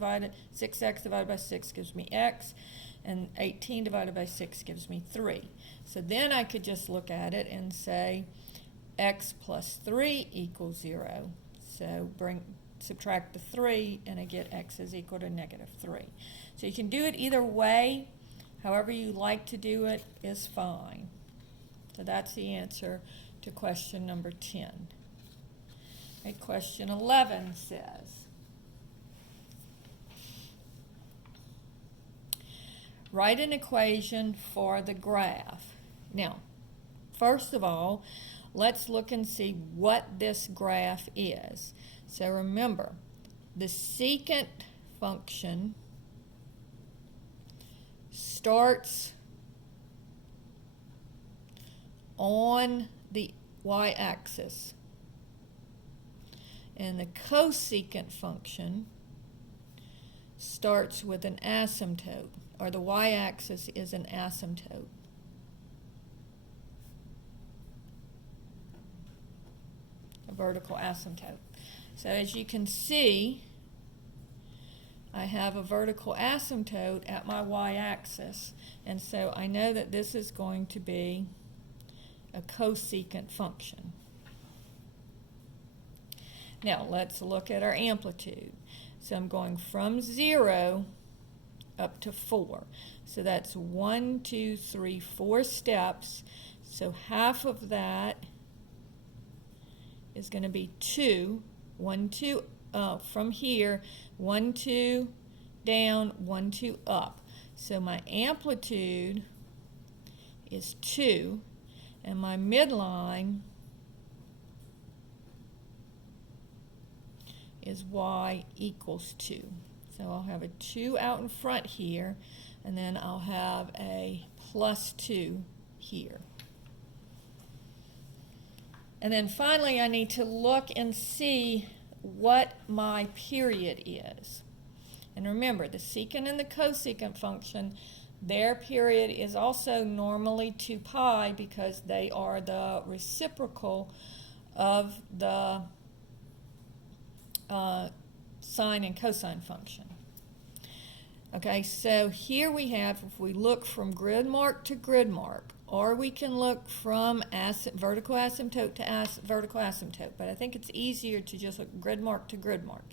6x divided by 6 gives me x, and 18 divided by 6 gives me 3. So then I could just look at it and say x plus 3 equals 0. So subtract the 3 and I get x is equal to -3. So you can do it either way. However you like to do it is fine. So that's the answer to question number 10. Okay, question 11 says, write an equation for the graph. Now, first of all, let's look and see what this graph is. So remember, the secant function starts on the y-axis, and the cosecant function starts with an asymptote, or the y-axis is an asymptote. A vertical asymptote. So as you can see, I have a vertical asymptote at my y-axis, and so I know that this is going to be a cosecant function. Now let's look at our amplitude. So I'm going from 0 up to 4. So that's 1, 2, 3, 4 steps. So half of that is going to be 2. 1, 2 from here, 1, 2 down, 1, 2 up. So my amplitude is 2, and my midline is y equals 2. So I'll have a 2 out in front here, and then I'll have a plus 2 here. And then finally, I need to look and see what my period is. And remember, the secant and the cosecant function, their period is also normally 2 pi because they are the reciprocal of the sine and cosine function. Okay, so here we have, if we look from grid mark to grid mark, or we can look from vertical asymptote to vertical asymptote, but I think it's easier to just look grid mark to grid mark.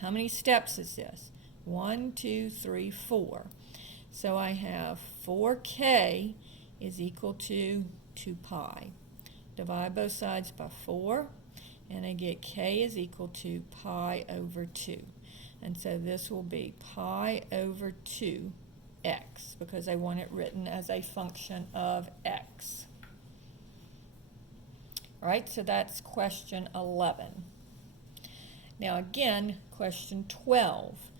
How many steps is this? 1, 2, 3, 4. So I have 4k is equal to 2 pi. Divide both sides by 4, and I get k is equal to pi over 2. And so this will be pi over 2 x, because I want it written as a function of x. All right, so that's question 11. Now again, question 12.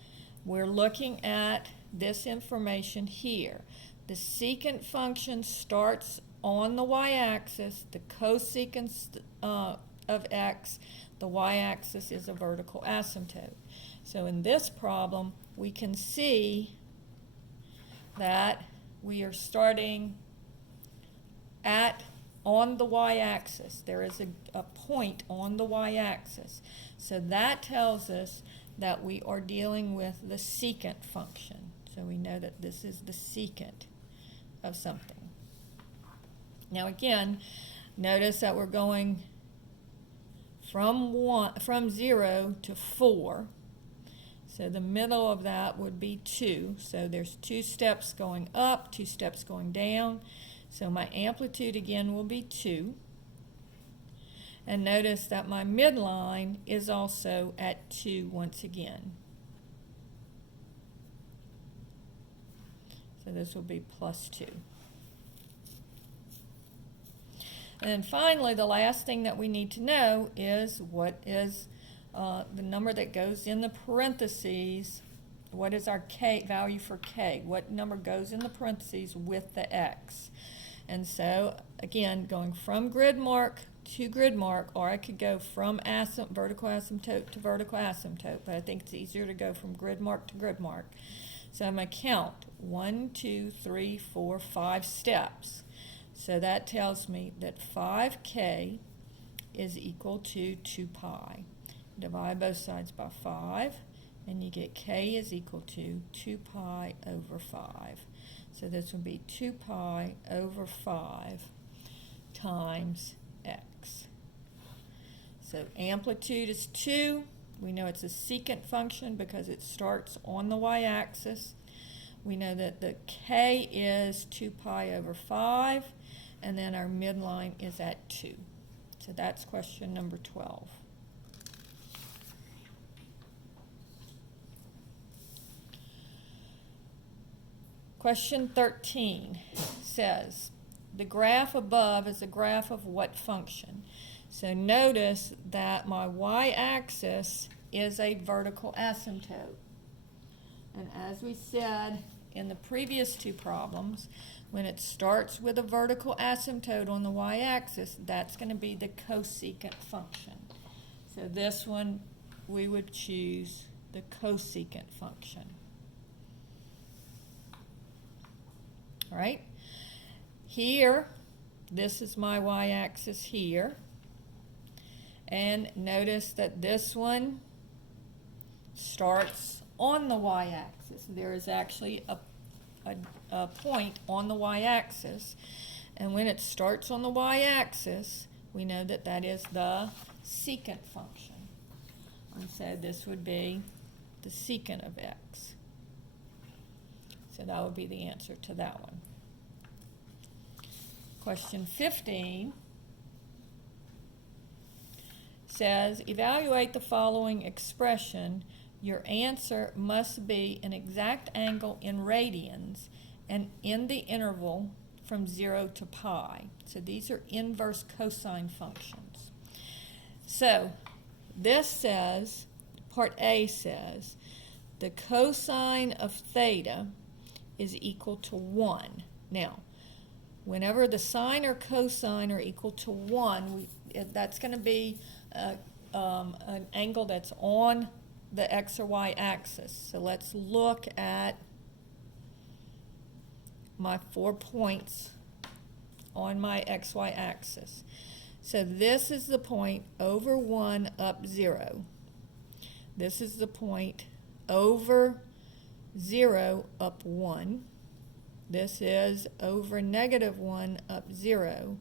We're looking at this information here. The secant function starts on the y-axis, the cosecant of x, the y-axis is a vertical asymptote. So in this problem, we can see that we are starting on the y-axis. There is a point on the y-axis. So that tells us that we are dealing with the secant function. So we know that this is the secant of something. Now again, notice that we're going from 0 to 4. So the middle of that would be 2. So there's 2 steps going up, 2 steps going down. So my amplitude again will be 2. And notice that my midline is also at 2 once again. So this will be plus 2. And then finally, the last thing that we need to know is what is the number that goes in the parentheses. What is our k value for k? What number goes in the parentheses with the x? And so, again, going from grid mark to grid mark, or I could go from vertical asymptote to vertical asymptote, but I think it's easier to go from grid mark to grid mark. So I'm going to count 1, 2, 3, 4, 5 steps. So that tells me that 5k is equal to 2 pi. Divide both sides by 5, and you get k is equal to 2 pi over 5. So this would be 2 pi over 5 times x. So amplitude is 2. We know it's a secant function because it starts on the y-axis. We know that the k is 2 pi over 5, and then our midline is at 2. So that's question number 12. Question 13 says, the graph above is a graph of what function? So notice that my y-axis is a vertical asymptote. And as we said in the previous two problems, when it starts with a vertical asymptote on the y-axis, that's going to be the cosecant function. So this one, we would choose the cosecant function. All right? Here, this is my y-axis here. And notice that this one starts on the y-axis. There is actually a point on the y-axis. And when it starts on the y-axis, we know that that is the secant function. And so this would be the secant of x. So that would be the answer to that one. Question 15 says, evaluate the following expression. Your answer must be an exact angle in radians and in the interval from 0 to pi. So these are inverse cosine functions. So this says, part A says, the cosine of theta is equal to 1. Now, whenever the sine or cosine are equal to 1, that's going to be an angle that's on the x or y axis. So let's look at my 4 points on my xy axis. So this is the point over 1 up 0. This is the point over 0 up 1. This is over negative 1 up 0.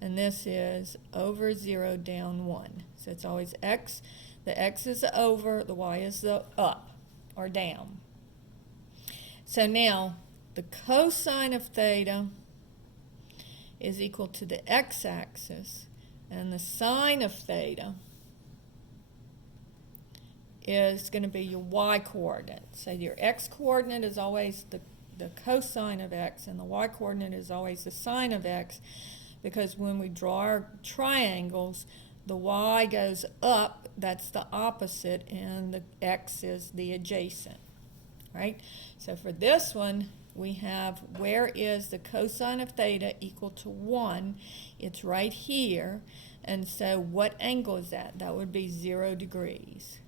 And this is over 0 down 1. So it's always x. The x is the over, the y is the up or down. So now the cosine of theta is equal to the x-axis, and the sine of theta is going to be your y-coordinate. So your x-coordinate is always the cosine of x, and the y-coordinate is always the sine of x, because when we draw our triangles, the y goes up, that's the opposite, and the x is the adjacent, right? So for this one, we have, where is the cosine of theta equal to 1? It's right here, and so what angle is that? That would be 0 degrees,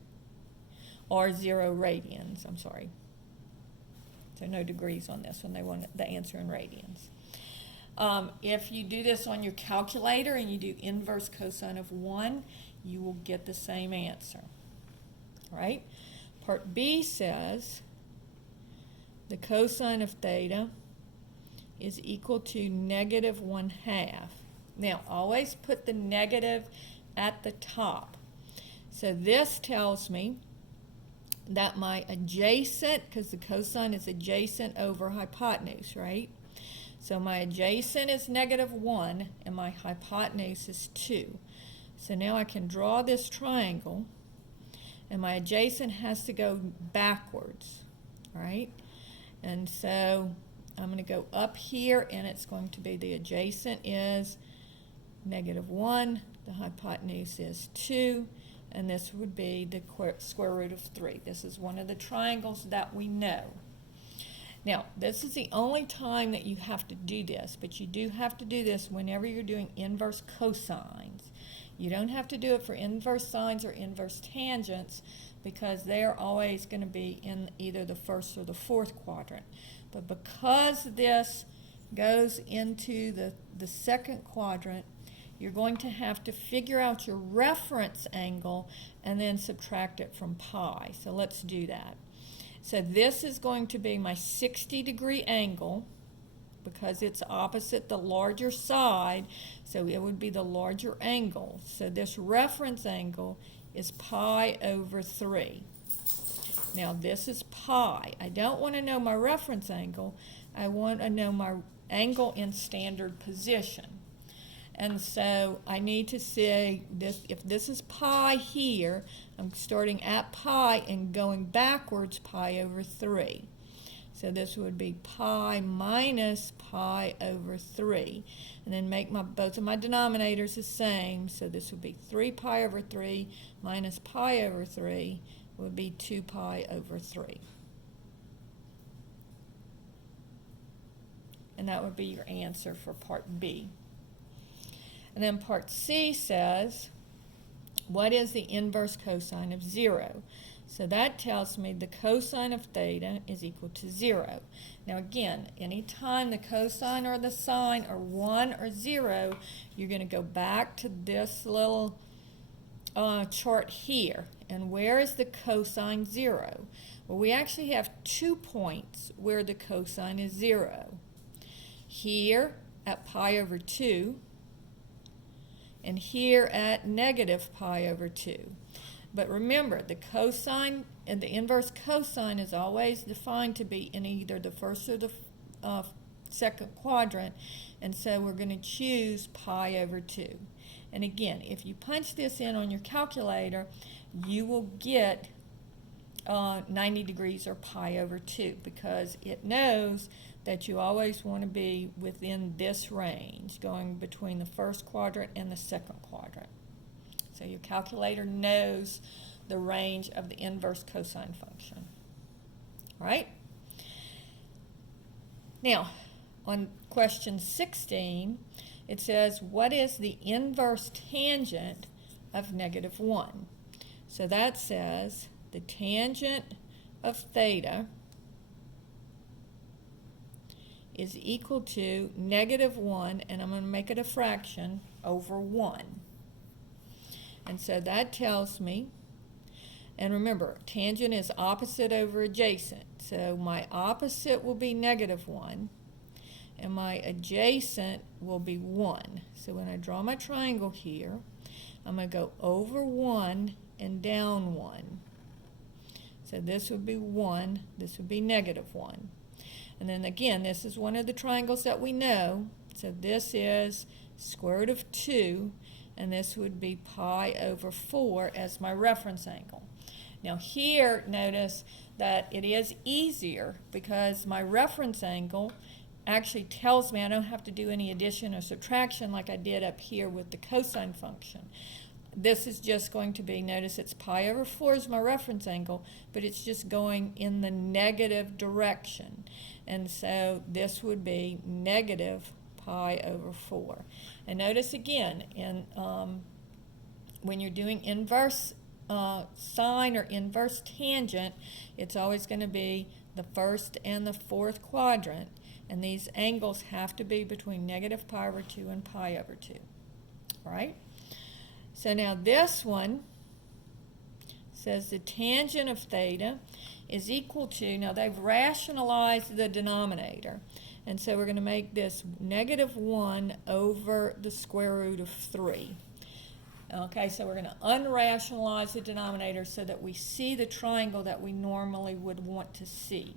or 0 radians, I'm sorry. So no degrees on this one, they want the answer in radians. If you do this on your calculator and you do inverse cosine of 1, you will get the same answer. All right? Part B says the cosine of theta is equal to negative 1/2. Now, always put the negative at the top. So this tells me that my adjacent, because the cosine is adjacent over hypotenuse, right? So my adjacent is negative 1, and my hypotenuse is 2. So now I can draw this triangle, and my adjacent has to go backwards, right? And so I'm going to go up here, and it's going to be the adjacent is negative 1, the hypotenuse is 2, and this would be the square root of 3. This is one of the triangles that we know. Now, this is the only time that you have to do this, but you do have to do this whenever you're doing inverse cosines. You don't have to do it for inverse sines or inverse tangents, because they're always going to be in either the first or the fourth quadrant. But because this goes into the second quadrant, you're going to have to figure out your reference angle and then subtract it from pi. So let's do that. So this is going to be my 60-degree angle because it's opposite the larger side, so it would be the larger angle. So this reference angle is pi over 3. Now this is pi. I don't want to know my reference angle. I want to know my angle in standard position. And so I need to say this, if this is pi here, I'm starting at pi and going backwards pi over 3. So this would be pi minus pi over 3. And then make both of my denominators the same. So this would be 3 pi over 3 minus pi over 3 would be 2 pi over 3. And that would be your answer for part B. And then part C says, what is the inverse cosine of 0? So that tells me the cosine of theta is equal to 0. Now again, anytime the cosine or the sine are 1 or 0, you're going to go back to this little chart here. And where is the cosine 0? Well, we actually have 2 points where the cosine is 0. Here at pi over 2, and here at negative pi over 2. But remember, the cosine and the inverse cosine is always defined to be in either the first or the second quadrant, and so we're going to choose pi over 2. And again, if you punch this in on your calculator, you will get 90 degrees or pi over 2 because it knows that you always want to be within this range, going between the first quadrant and the second quadrant. So your calculator knows the range of the inverse cosine function. All right? Now, on question 16, it says, what is the inverse tangent of negative 1? So that says the tangent of theta is equal to negative 1, and I'm going to make it a fraction, over 1. And so that tells me, and remember, tangent is opposite over adjacent. So my opposite will be negative 1, and my adjacent will be 1. So when I draw my triangle here, I'm going to go over 1 and down 1. So this would be 1, this would be negative 1. And then again, this is one of the triangles that we know. So this is square root of 2, and this would be pi over 4 as my reference angle. Now here, notice that it is easier because my reference angle actually tells me I don't have to do any addition or subtraction like I did up here with the cosine function. This is just going to be, notice it's pi over 4 is my reference angle, but it's just going in the negative direction. And so this would be negative pi over 4. And notice again, when you're doing inverse sine or inverse tangent, it's always going to be the first and the fourth quadrant. And these angles have to be between negative pi over 2 and pi over 2. All right? So now this one says the tangent of theta is equal to, now they've rationalized the denominator, and so we're going to make this negative 1 over the square root of 3. Okay, so we're going to unrationalize the denominator so that we see the triangle that we normally would want to see.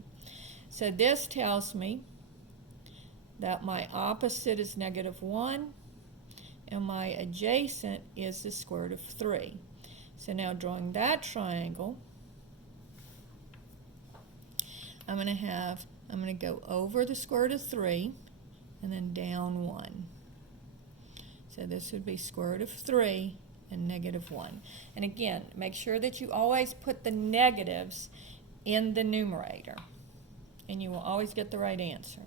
So this tells me that my opposite is negative 1, and my adjacent is the square root of 3. So now drawing that triangle, I'm going to go over the square root of 3 and then down 1. So this would be square root of 3 and negative 1. And again, make sure that you always put the negatives in the numerator, and you will always get the right answer.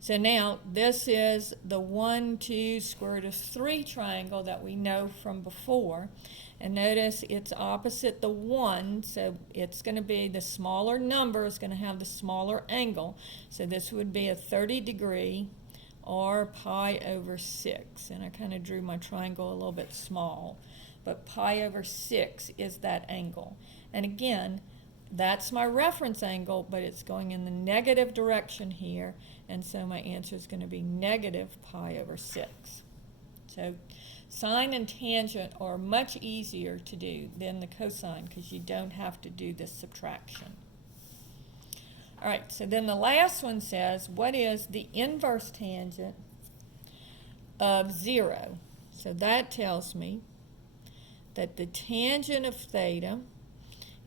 So now this is the 1, 2, square root of 3 triangle that we know from before. And notice it's opposite the 1, so it's going to be the smaller number is going to have the smaller angle. So this would be a 30 degree or pi over 6. And I kind of drew my triangle a little bit small. But pi over 6 is that angle. And again, that's my reference angle, but it's going in the negative direction here. And so my answer is going to be negative pi over 6. So sine and tangent are much easier to do than the cosine because you don't have to do this subtraction. All right, so then the last one says, what is the inverse tangent of 0? So that tells me that the tangent of theta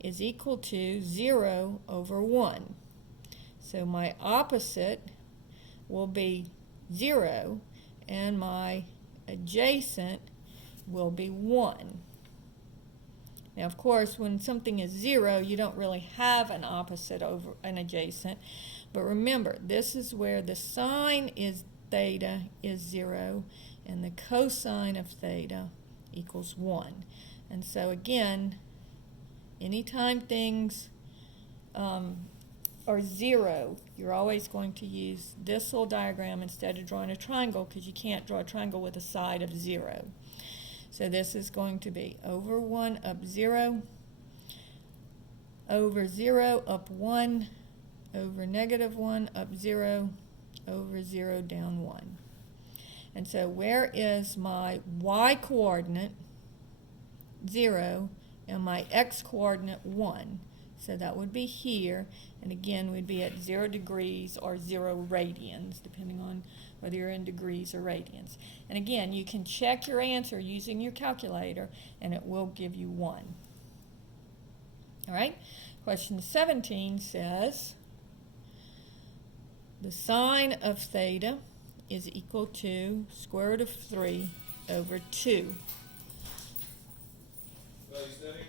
is equal to 0 over 1. So my opposite will be 0, and my adjacent will be 1. Now, of course, when something is 0, you don't really have an opposite over an adjacent. But remember, this is where the sine is theta is 0, and the cosine of theta equals 1. And so again, anytime things are 0, you're always going to use this little diagram instead of drawing a triangle because you can't draw a triangle with a side of 0. So this is going to be over 1 up 0, over 0 up 1, over negative 1 up 0, over 0 down 1. And so where is my y coordinate? 0, and my x coordinate 1. So that would be here, and again we'd be at 0 degrees or 0 radians, depending on whether you're in degrees or radians. And again, you can check your answer using your calculator, and it will give you 1. All right, question 17 says, the sine of theta is equal to square root of 3 over 2. Well, you studying?